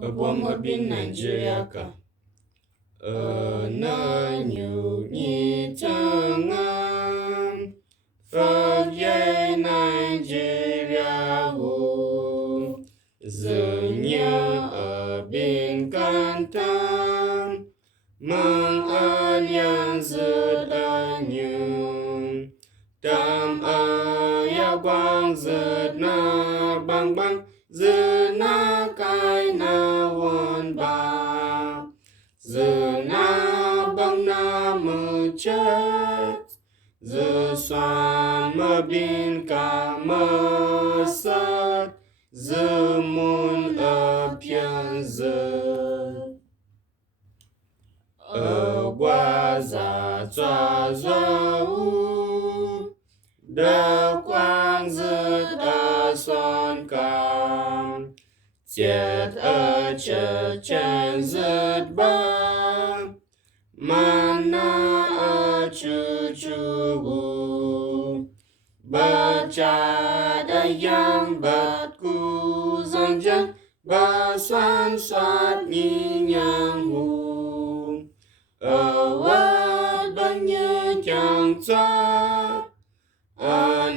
bwom bin Nigeria ka. Na nyiuk nyi ŋam. Phật dạy Nigeria hu. ZWUNZWUO ở bên can tam. Mang alian dứt ở nhung. Tam yaaɡwak dứt na ɡbanɡbanɡ. Dứt na cái na ɡhwon ba. Dứt na bang na mơ chết. Dứt swan mơ bin cả mơ sát. Dứt mun ở pyia dứt. Ở gwaza Tswazwa đã quang dứt ở swan kyanɡ. Tyiet ở chết chen dứt ba. Mana ở chu Bát cha đã yaaɡwak bát kuzanɡ. Ba swan swat nyinyanɡ. Ở wat ba như kyanɡ tswa. Ở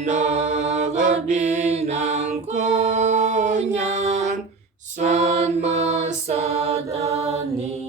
bin nanɡ ko nhan. Swan ma sa da ni.